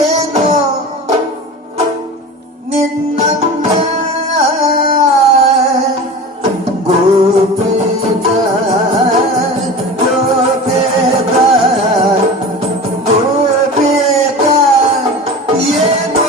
ಏನೋ ನಿನ್ನ ಗೋಪೇದ ಗೋಪೇದ ಗೋಪೇದ ಏನೋ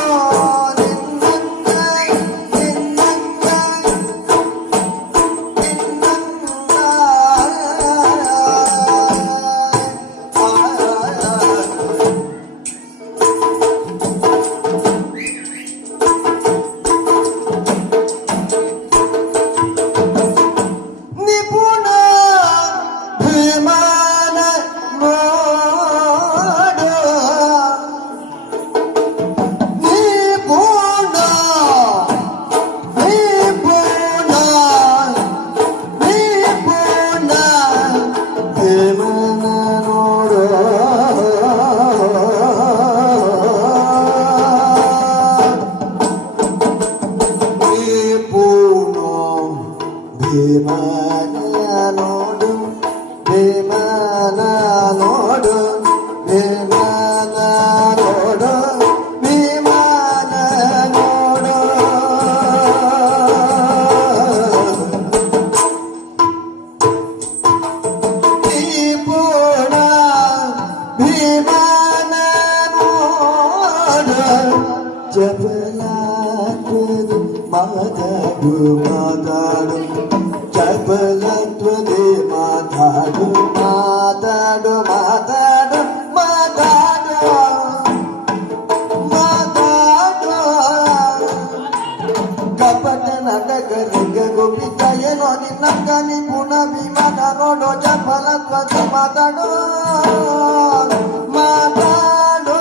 ನೋಡು ವಿಮಾನ ನೋಡು ವಿಮಾನ ನೋಡು ವಿಮಾನ ನೋಡು ಪೂರ್ಣ ವಿಮಾನ ನೋಡು ಜಪಲಾತ್ವದು ಮಾತಾಡು ಮಾತಾಡು ಚಪಲತ್ವದೇ ಮಾತಾಡು ಮಾತಾಡು ಮಾತಾಡು ಮಾತಾಡು ಮಾತಾಡು ಕಪಟ ನಟಕರಿಗ ಗೋಪಿಕಯನೋ ನಿನ್ನಂಗ ನಿಪುಣ ವಿಮಾನ ನೋಡೋ ಚಪಲತ್ವದೇ ಮಾತಾಡು ಮಾತಾಡು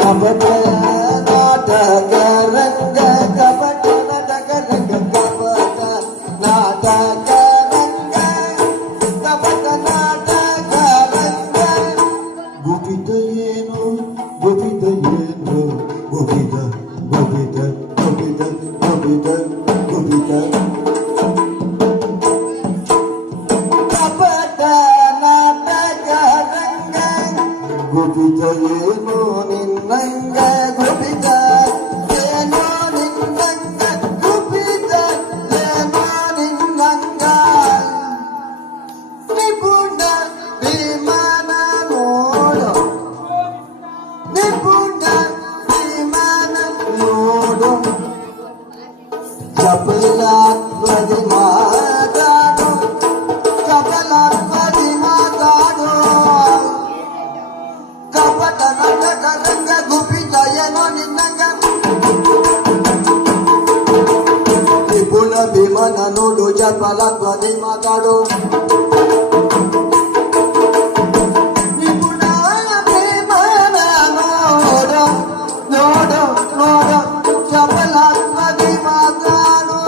ಕಪಟ ನಾಟಕ ರಂಗ ಕಪಟ ನಾಟಕ ರಂಗ ಕಪಟ ನಾಟಕ ರಂಗ ಕಪಟ ನಾಟಕ ರಂಗ ಗುಪಿತ ಏನು ಗುಪಿತ ಏನು ಗುಪಿತ ಗುಪಿತ ಗುಪಿತ ಗುಪಿತ ಗುಪಿತ ಕಪಟ ನಾಟಕ ರಂಗ ಗುಪಿತ ಏನು ನಿನ್ನಂಗ ಗುಪಿತ ಏನೋ ನಿನ್ನಂಗ ಗುಪಿತ ಏನೋ ನಿನ್ನಂಗ ನಿಪುಣ ವಿಮಾನ ನೋಡು ನಿಪುಣ ವಿಮಾನ ನೋಡು ಚಪಲಾತ್ವದಿ ಮಾತಾಡು ಚಪಲಾತ್ವದಿ ಮಾತಾಡು ಕಪಟ ನಾಟಕ ರಂಗ ಗುಪಿತ ಏನೋ ನಿನ್ನಂಗ ನಿಪುಣ ವಿಮಾನ ನೋಡು ಚಪಲಾತ್ವದಿ ಮಾತಾಡು ನಿಪುಣ ವಿಮಾನ ನೋಡು ನೋಡು ನೋಡು ಚಪಲಾತ್ವದಿ ಮಾತಾಡು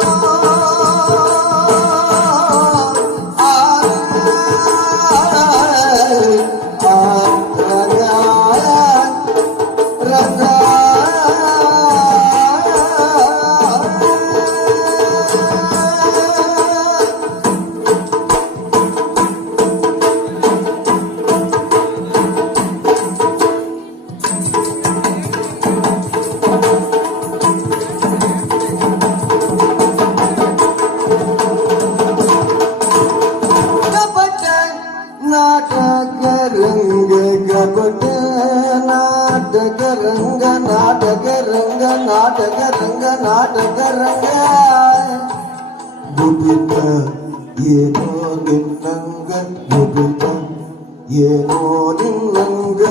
ನಾಟಕ ರಂಗ ಗುಪಿತ ಏನೋ ನಿನ್ನಂಗ ಗುಪಿತ ಏನೋ ನಿನ್ನಂಗ